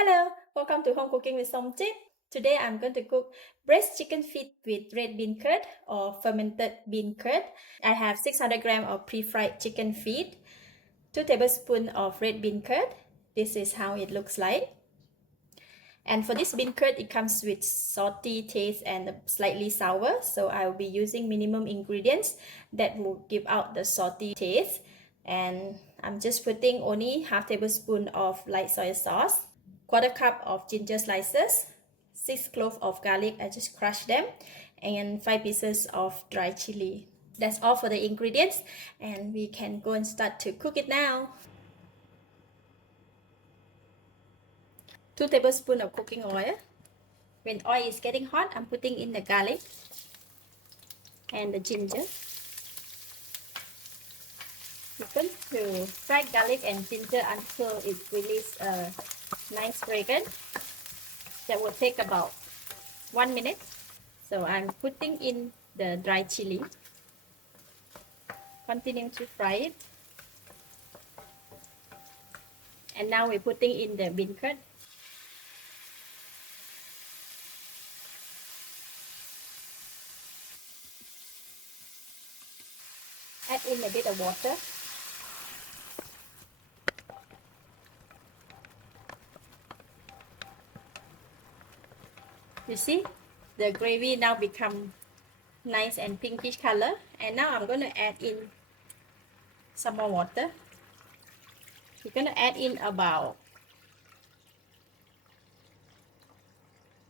Hello, welcome to Home Cooking with Somjit. Today I'm going to cook braised chicken feet with red bean curd or fermented bean curd. I have 600 grams of pre-fried chicken feet, 2 tablespoons of red bean curd. This is how it looks like. And for this bean curd, it comes with salty taste and slightly sour. So I will be using minimum ingredients that will give out the salty taste. And I'm just putting only half tablespoon of light soy sauce, quarter cup of ginger slices, 6 cloves of garlic, I just crushed them, and 5 pieces of dry chili. That's all for the ingredients, and we can go and start to cook it now. 2 tablespoons of cooking oil. When oil is getting hot, I'm putting in the garlic and the ginger. We're going to fry garlic and ginger until it releases a nice fragrance. That will take about 1 minute. So I'm putting in the dry chili. Continue to fry it. And now we're putting in the bean curd. Add in a bit of water. You see, the gravy now become nice and pinkish color. And now I'm going to add in some more water. We're going to add in about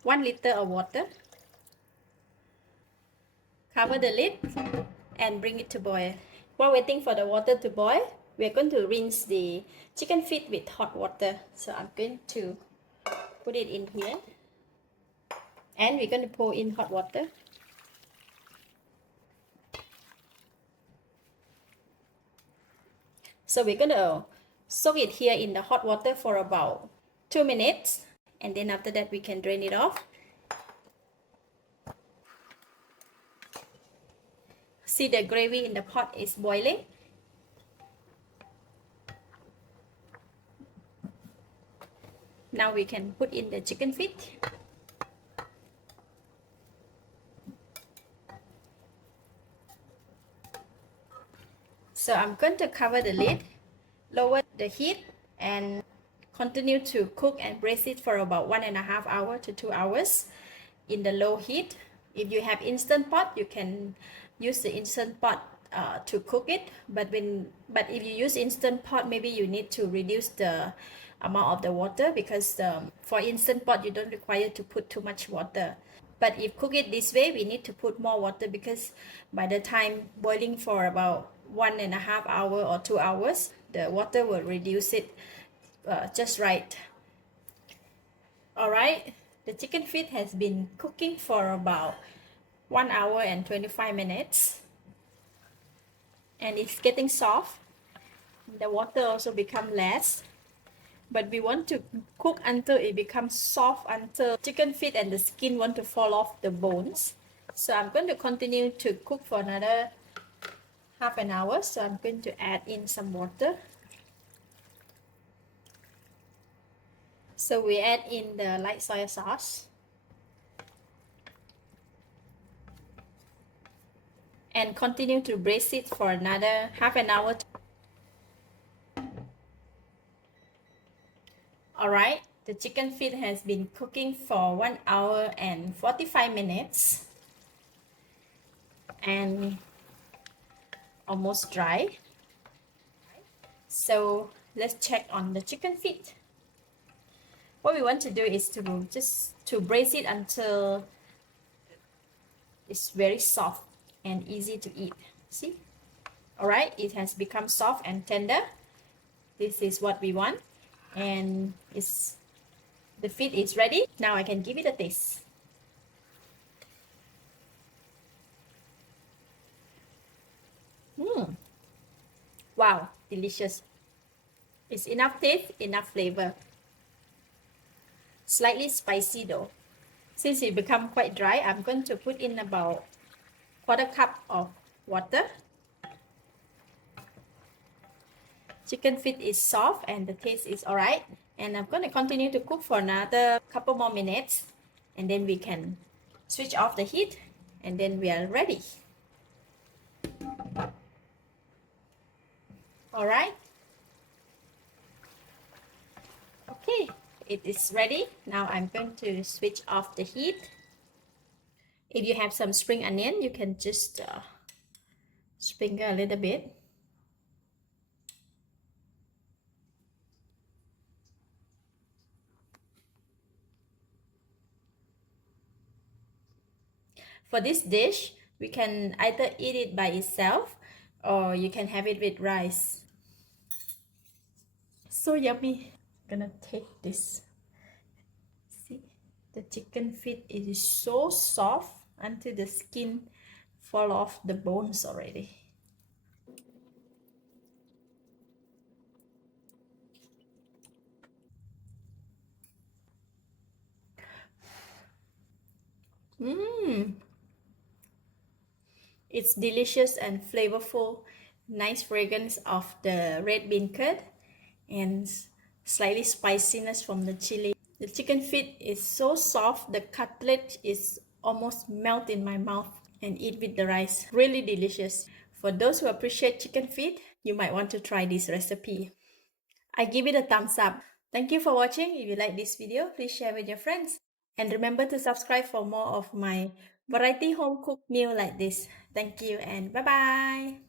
1 liter of water. Cover the lid and bring it to boil. While waiting for the water to boil, we're going to rinse the chicken feet with hot water. So I'm going to put it in here. And we're going to pour in hot water. So we're going to soak it here in the hot water for about 2 minutes. And then after that, we can drain it off. See, the gravy in the pot is boiling. Now we can put in the chicken feet. So I'm going to cover the lid, lower the heat, and continue to cook and braise it for about 1.5 hours to 2 hours in the low heat. If you have instant pot, you can use the instant pot to cook it. But if you use instant pot, maybe you need to reduce the amount of the water, because for instant pot you don't require to put too much water. But if cook it this way, we need to put more water, because by the time boiling for about 1.5 hours or 2 hours, the water will reduce it just right. Alright, the chicken feet has been cooking for about 1 hour and 25 minutes. And it's getting soft. The water also become less. But we want to cook until it becomes soft, until chicken feet and the skin want to fall off the bones. So I'm going to continue to cook for another half an hour. So I'm going to add in some water. So we add in the light soy sauce. And continue to braise it for another half an hour. Alright, the chicken feet has been cooking for 1 hour and 45 minutes. And almost dry. So let's check on the chicken feet. What we want to do is to braise it until it's very soft and easy to eat. See? Alright, it has become soft and tender. This is what we want. And the feet is ready. Now I can give it a taste. Wow, delicious. It's enough taste, enough flavor. Slightly spicy though. Since it become quite dry, I'm going to put in about quarter cup of water. Chicken feet is soft and the taste is alright. And I'm going to continue to cook for another couple more minutes, and then we can switch off the heat, and then we are ready. All right. Okay, it is ready. Now I'm going to switch off the heat. If you have some spring onion, you can just sprinkle a little bit. For this dish, we can either eat it by itself or you can have it with rice. So yummy. I'm gonna take this. See, the chicken feet, it is so soft until the skin fall off the bones already. Mmm, it's delicious and flavorful. Nice fragrance of the red bean curd and slightly spiciness from the chili. The chicken feet is so soft, the cutlet is almost melt in my mouth, and eat with the rice. Really delicious. For those who appreciate chicken feet, you might want to try this recipe. I give it a thumbs up. Thank you for watching. If you like this video, please share with your friends. And remember to subscribe for more of my variety home cooked meal like this. Thank you and bye bye.